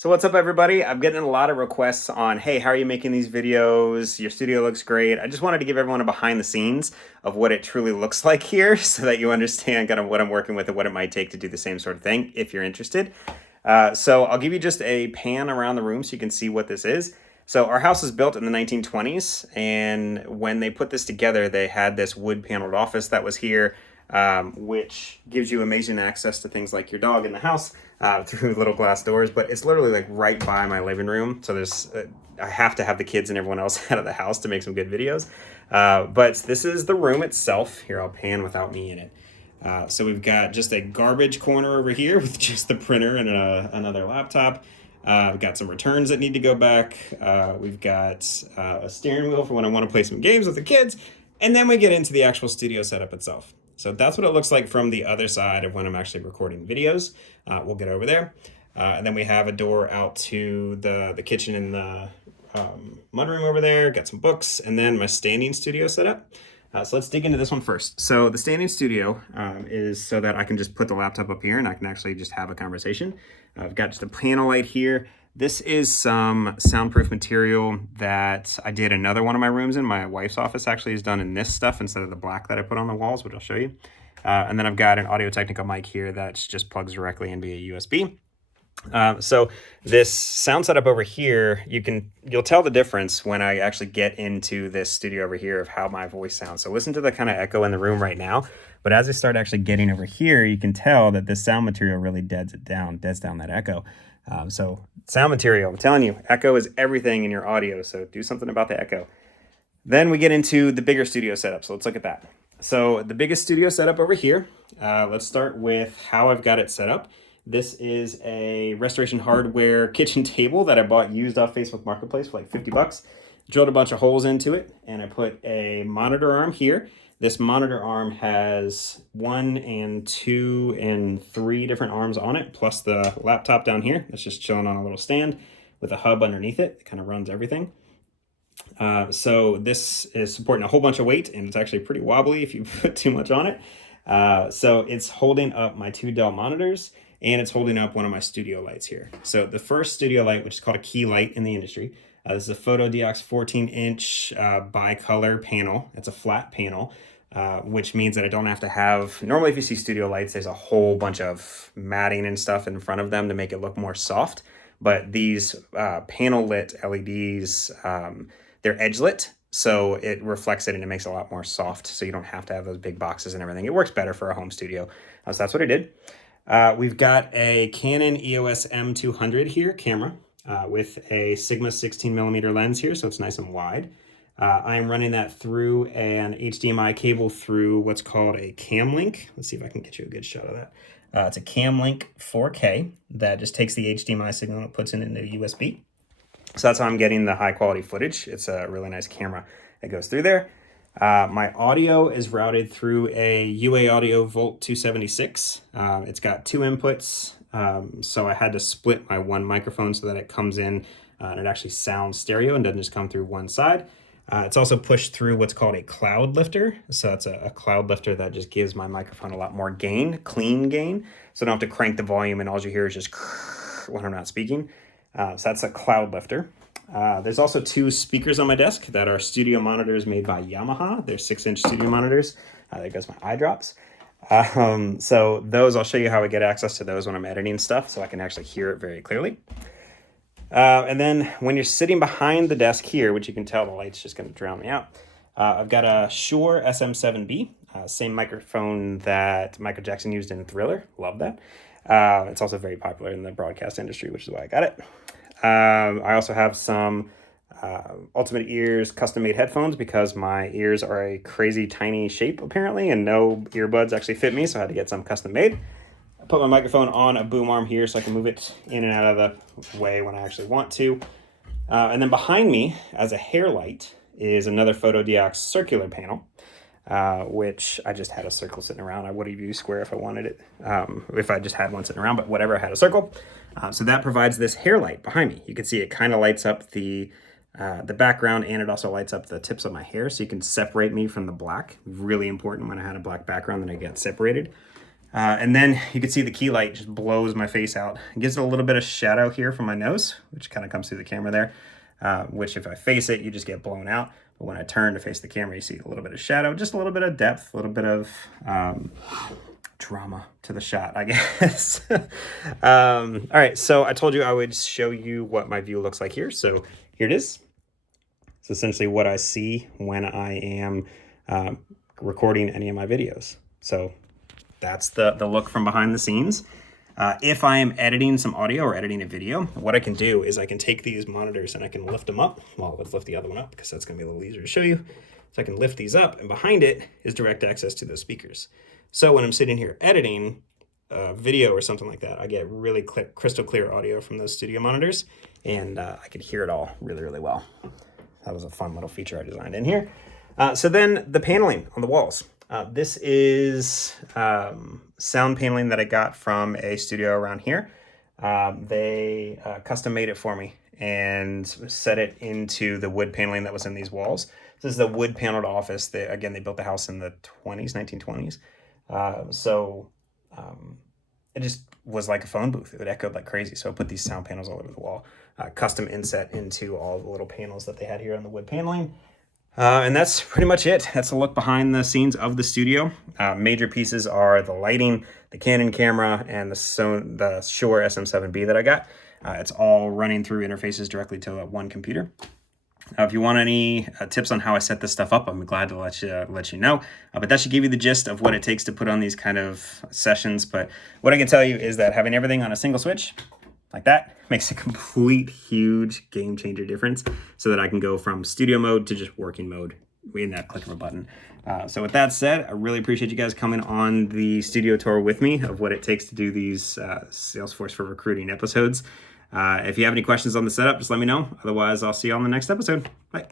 So what's up, everybody? I'm getting a lot of requests on, hey, how are you making these videos? Your studio looks great. I just wanted to give everyone a behind the scenes of what it truly looks like here so that you understand kind of what I'm working with and what it might take to do the same sort of thing if you're interested. So I'll give you just a pan around the room so you can see what this is. So our house was built in the 1920s, and when they put this together, they had this wood paneled office that was here, which gives you amazing access to things like your dog in the house through little glass doors. But it's literally like right by my living room, so there's I have to have the kids and everyone else out of the house to make some good videos. But this is the room itself. Here, I'll pan without me in it. So we've got just a garbage corner over here with just the printer and another laptop. We've got some returns that need to go back. We've got a steering wheel for when I want to play some games with the kids. And then we get into the actual studio setup itself. So that's what it looks like from the other side of when I'm actually recording videos. We'll get over there. And then we have a door out to the kitchen and the mudroom over there. Got some books, and then my standing studio setup. So let's dig into this one first. So the standing studio is so that I can just put the laptop up here and I can actually just have a conversation. I've got just a panel light here. This is some soundproof material that I did another one of my rooms in. My wife's office actually is done in this stuff instead of the black that I put on the walls, which I'll show you. And then I've got an Audio-Technica mic here that just plugs directly in via USB. So this sound setup over here, you'll tell the difference when I actually get into this studio over here of how my voice sounds. So listen to the kind of echo in the room right now. But as I start actually getting over here, you can tell that this sound material really deads down that echo. So sound material, I'm telling you, echo is everything in your audio. So do something about the echo. Then we get into the bigger studio setup. So let's look at that. So the biggest studio setup over here, let's start with how I've got it set up. This is a Restoration Hardware kitchen table that I bought used off Facebook Marketplace for like 50 bucks. Drilled a bunch of holes into it, and I put a monitor arm here. This monitor arm has 1 and 2 and 3 different arms on it, plus the laptop down here. That's just chilling on a little stand with a hub underneath it. It kind of runs everything. So this is supporting a whole bunch of weight, and it's actually pretty wobbly if you put too much on it. So it's holding up my 2 Dell monitors, and it's holding up one of my studio lights here. So the first studio light, which is called a key light in the industry, this is a PhotoDiox 14-inch bicolor panel. It's a flat panel, which means that I don't have to have, normally if you see studio lights, there's a whole bunch of matting and stuff in front of them to make it look more soft. But these panel lit LEDs, they're edge lit, so it reflects it and it makes it a lot more soft, so you don't have to have those big boxes and everything. It works better for a home studio. So that's what I did. We've got a Canon EOS M200 here, camera, with a Sigma 16mm lens here, so it's nice and wide. I'm running that through an HDMI cable through what's called a Cam Link. Let's see if I can get you a good shot of that. It's a Cam Link 4K that just takes the HDMI signal and puts it into USB. So that's how I'm getting the high quality footage. It's a really nice camera that goes through there. My audio is routed through a UA Audio Volt 276. It's got 2 inputs, so I had to split my one microphone so that it comes in and it actually sounds stereo and doesn't just come through one side. It's also pushed through what's called a cloud lifter. So it's a cloud lifter that just gives my microphone a lot more gain, clean gain. So I don't have to crank the volume and all you hear is just when I'm not speaking. So that's a cloud lifter. There's also 2 speakers on my desk that are studio monitors made by Yamaha. They're 6-inch studio monitors. There goes my eye drops. So those, I'll show you how I get access to those when I'm editing stuff so I can actually hear it very clearly. And then when you're sitting behind the desk here, which you can tell the light's just going to drown me out, I've got a Shure SM7B, same microphone that Michael Jackson used in Thriller. Love that. It's also very popular in the broadcast industry, which is why I got it. I also have some Ultimate Ears custom-made headphones because my ears are a crazy tiny shape apparently, and no earbuds actually fit me, so I had to get some custom-made. I put my microphone on a boom arm here so I can move it in and out of the way when I actually want to. And then behind me, as a hair light, is another PhotoDiox circular panel, which I just had a circle sitting around. I would have used square if I wanted it, if I just had one sitting around, but whatever, I had a circle. So that provides this hair light behind me. You can see it kind of lights up the background, and it also lights up the tips of my hair, so you can separate me from the black. Really important when I had a black background that I get separated. And then you can see the key light just blows my face out. It gives it a little bit of shadow here from my nose, which kind of comes through the camera there, which if I face it, you just get blown out. But when I turn to face the camera, you see a little bit of shadow, just a little bit of depth, a little bit of drama to the shot, I guess. All right, so I told you I would show you what my view looks like here. So here it is. It's essentially what I see when I am recording any of my videos. So that's the look from behind the scenes. If I am editing some audio or editing a video, what I can do is I can take these monitors and I can lift them up. Well, let's lift the other one up because that's gonna be a little easier to show you. So I can lift these up, and behind it is direct access to those speakers. So when I'm sitting here editing a video or something like that, I get really crystal clear audio from those studio monitors, and I can hear it all really, really well. That was a fun little feature I designed in here. So then the paneling on the walls. This is sound paneling that I got from a studio around here. They custom made it for me and set it into the wood paneling that was in these walls. This is the wood paneled office. Again, they built the house in the 1920s. It just was like a phone booth. It echoed like crazy. So I put these sound panels all over the wall, custom inset into all the little panels that they had here on the wood paneling. And that's pretty much it. That's a look behind the scenes of the studio. Major pieces are the lighting, the Canon camera, and the Shure SM7B that I got. It's all running through interfaces directly to one computer. If you want any tips on how I set this stuff up, I'm glad to let you know. But that should give you the gist of what it takes to put on these kind of sessions. But what I can tell you is that having everything on a single switch like that makes a complete huge game changer difference, so that I can go from studio mode to just working mode in that click of a button. So with that said, I really appreciate you guys coming on the studio tour with me of what it takes to do these Salesforce for Recruiting episodes. If you have any questions on the setup, just let me know. Otherwise, I'll see you on the next episode. Bye.